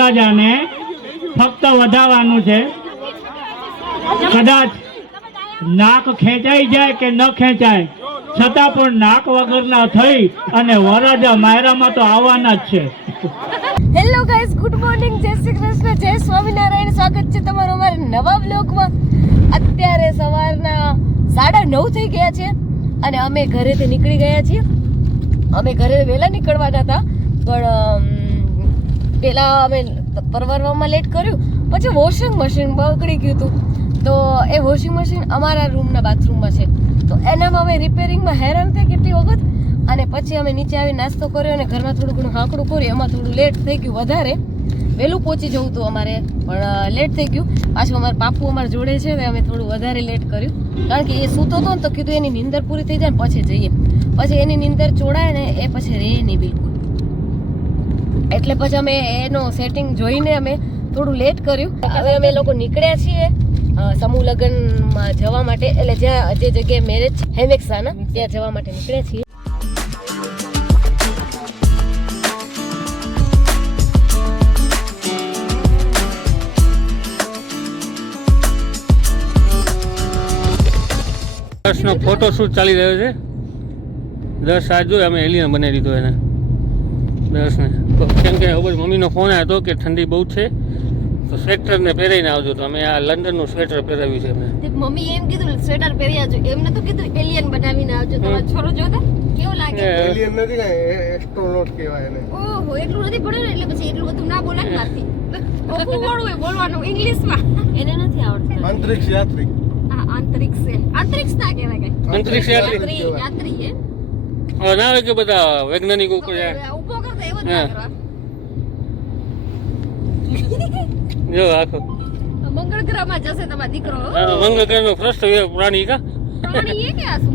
વરરાજાને ફક્ત વધાવવાનું છે. કદાચ નાક ખેંચાઈ જાય કે ન ખેંચાય છતાં પણ નાક વગરના થઈ અને વરરાજા માયરામાં તો આવવાના જ છે. હેલો ગાઈઝ, ગુડ મોર્નિંગ, જય શ્રી કૃષ્ણ, જય સ્વામિનારાયણ. સ્વાગત છે તમારું અમારા નવા બ્લોગમાં. અત્યારે સવારના 9:30 થઈ ગયા છે અને અમે ઘરેથી નીકળી ગયા છીએ. અમે ઘરે વહેલા નીકળવાના હતા પણ પેલા અમે પરવારવામાં લેટ કર્યું. પછી વોશિંગ મશીન બગડી ગયું હતું તો એ વોશિંગ મશીન અમારા રૂમના બાથરૂમમાં છે તો એનામાં અમે રિપેરિંગમાં હેરાન થઈ કેટલી વખત. અને પછી અમે નીચે આવી નાસ્તો કર્યો અને ઘરમાં થોડું ઘણું હાંકડું કર્યું. એમાં થોડું લેટ થઈ ગયું, વધારે વહેલું પહોંચી જવું હતું અમારે પણ લેટ થઈ ગયું. પાછું અમારા પાપુ અમારા જોડે છે તો અમે થોડું વધારે લેટ કર્યું કારણ કે એ સૂતો હતો ને તો કીધું એની નીંદર પૂરી થઈ જાય ને પછી જઈએ. પછી એની નીંદર ચોડાય ને એ પછી રહે નહીં બિલકુલ. એટલે પછી અમે એનો સેટિંગ જોઈને અમે થોડું લેટ કર્યું. હવે અમે લોકો નીકળ્યા છીએ સમૂહ લગ્નમાં જવા માટે, એટલે જ્યાં જે જગ્યાએ મેરેજ છે હેમેક્સાના ત્યાં જવા માટે નીકળ્યા છીએ. દર્શનો ફોટોશૂટ ચાલી રહ્યો છે. દર્શ આજ જોઈએ અમે એલિયન બનાવી દીધો એને દર્શને, કેમ કે હવે મમ્મીનો ફોન આવ્યો હતો કે ઠંડી બહુ છે તો સ્વેટરને પહેરીને આવજો. તો અમે આ લંડનનું સ્વેટર પહેરાવ્યું છે. અમે મમ્મી એમ કીધું સ્વેટર પહેરી આવજો, એમને તો કીધું એલિયન બનાવીને આવજો. તમારો છોરો જોતા કેવો લાગે? એલિયન નથી ને એસ્ટ્રોનોટ કહેવાય એને. ઓહો, એટલું નથી પડ્યું ને એટલે પછી એટલું બધું ના બોલાય મારથી. ઓહો વળું બોલવાનું ઇંગ્લિશમાં એને નથી આવડતું. અંતરિક્ષ યાત્રી. હા, અંતરિક્ષ છે. અંતરિક્ષ ના કહેવાય કઈ. અંતરિક્ષ યાત્રી યાત્રી હે. હવે ના આવે કે બધા વૈજ્ઞાનિકો ઉપર ઉભો કરતો એવો જ ના કરવા. જો આખો મંગળ ગ્રહમાં જશે તમારો દીકરો. મંગળ ગ્રહનો ફર્સ્ટ પ્રાણી કા પ્રાણી એ કે આ શું?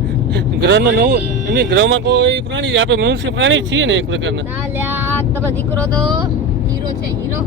ગ્રહનો નવું એની ગ્રહમાં કોઈ પ્રાણી, આપણે મનુષ્ય પ્રાણી જ છીએ ને એક પ્રકારના. ના લ્યા, તમારો દીકરો તો હીરો છે, હીરો.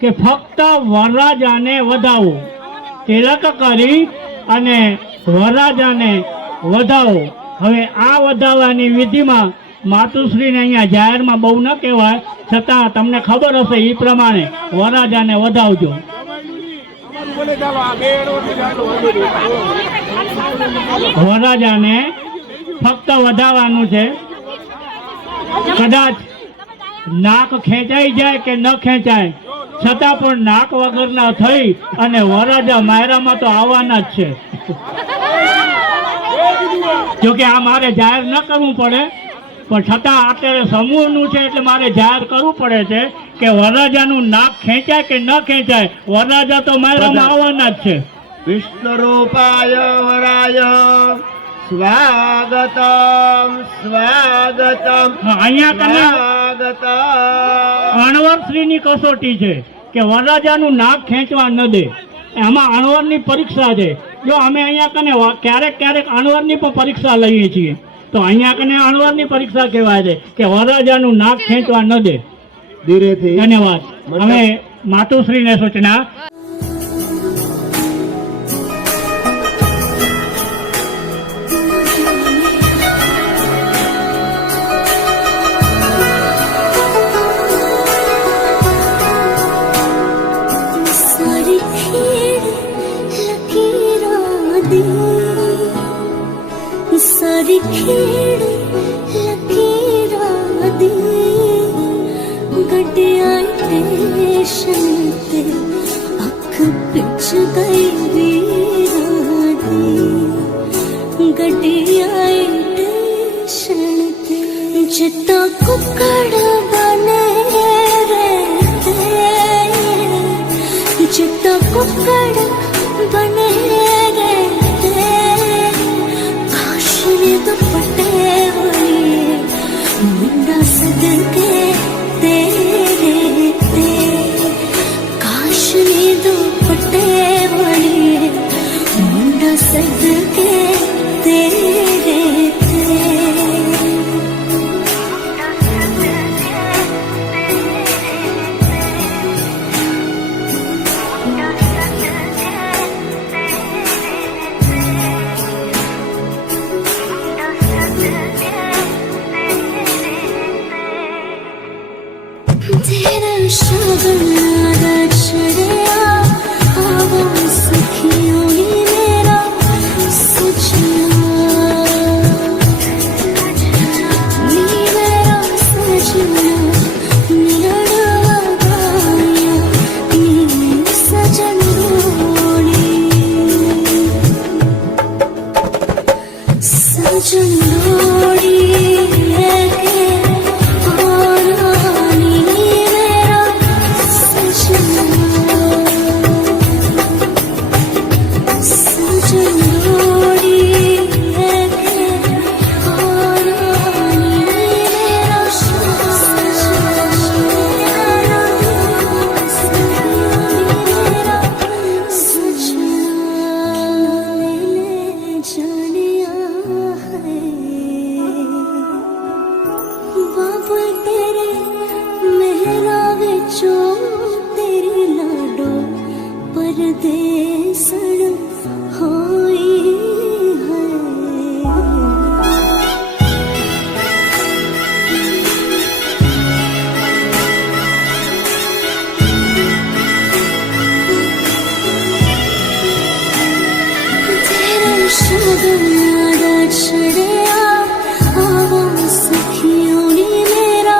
કે ફક્ત વરરાજાને વધાવો, તિલક કરી અને વરરાજાને વધાવો. હવે આ વધાવવાની વિધિમાં માતુશ્રીને અહીંયા જાહેરમાં બહુ ન કહેવાય, છતાં તમને ખબર હશે એ પ્રમાણે વરરાજાને વધાવજો. વરરાજાને ફક્ત વધાવવાનું છે. કદાચ નાક ખેંચાઈ જાય કે ન ખેંચાય છતાં પણ નાક વગરના થઈ અને વરરાજા માયરામાં તો આવવાના જ છે. જોકે આ મારે જાહેર ન કરવું પડે પણ છતાં અત્યારે સમૂહનું છે એટલે મારે જાહેર કરવું પડે છે કે વરરાજાનું નાક ખેંચાય કે ન ખેંચાય, વરરાજા તો મારામાં આવવાના જ છે. વિષ્ણુરૂપાય વરાય સ્વાગતમ સ્વાગતમ અહીંયા કને સ્વાગતમ. અણવરશ્રીની કસોટી છે કે વરરાજાનું નાક ખેંચવા ન દે. એમાં અણવરની પરીક્ષા છે. જો અમે અહીંયા કને ક્યારેક ક્યારેક અણવરની પણ પરીક્ષા લઈએ છીએ, તો અહીંયા કને અણવરની પરીક્ષા કહેવાય છે કે વરરાજાનું નાક ખેંચવા ન દે. ધીરેથી. ધન્યવાદ. હવે માતુશ્રીને સૂચના. सारी खेड़ लकीरां दी, सारी खेड़ लकीरां दी, गड्डियां स्टेशन ते अख पिछ गई वीरां दी, गड्डियां स्टेशन ते जित्ता कुकड़ बने रहते, जितना कुकड़ बने रहते, काश ने दुपट्टे वाली मुंडा सदके तेरे ते, काश ने दुपट्टे वाली मुंडा सदके तेरे ते. तेरा शगुना छड़िया आवा सखियों ही मेरा सजना, नी मेरा सजना मिलना गाया, नी सजन रोड़ी, सजन रोड़ी लेके परदेसण होई है. तेरा शगुना छड़िया आवा सखियों नी मेरा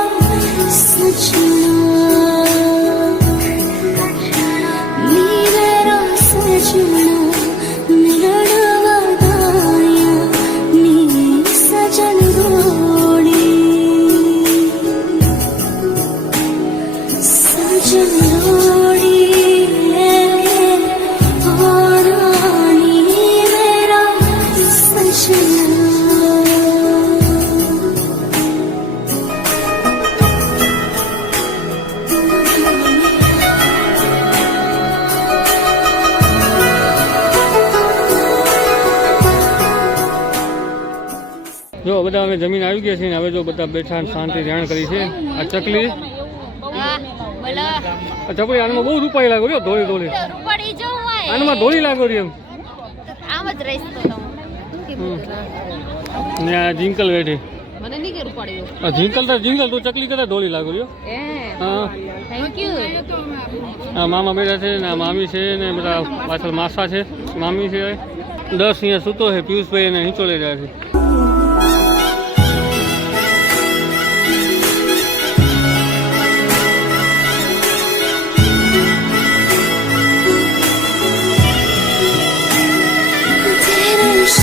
सजना, सजना मिलना गाया, नी सजन रोड़ी, सजन रोड़ी लेके आरानी मेरा सजना. જો બધા અમે જમીન આવી ગયા છીએ ને હવે જો બધા બેઠા ને શાંતિ ધ્યાન કરી છે. આ ચકલી આ ચકલી આનમાં બહુ રૂપાઈ લાગો રહ્યો, ધોળી ધોળી આનમાં ધોળી લાગો રહ્યો એમ. ને આ જીંકલ બેઠી, આ જીંકલ તો જીંકલ તું ચકલી કરતા ધોળી લાગો રહ્યો. હા આ મામા બેઠા છે ને આ મામી છે ને બધા પાછળ માસા છે, મામી છે. 10 અહીંયા સૂતો છે, પિયુષભાઈ એને નીચો લઈ રહ્યા છે.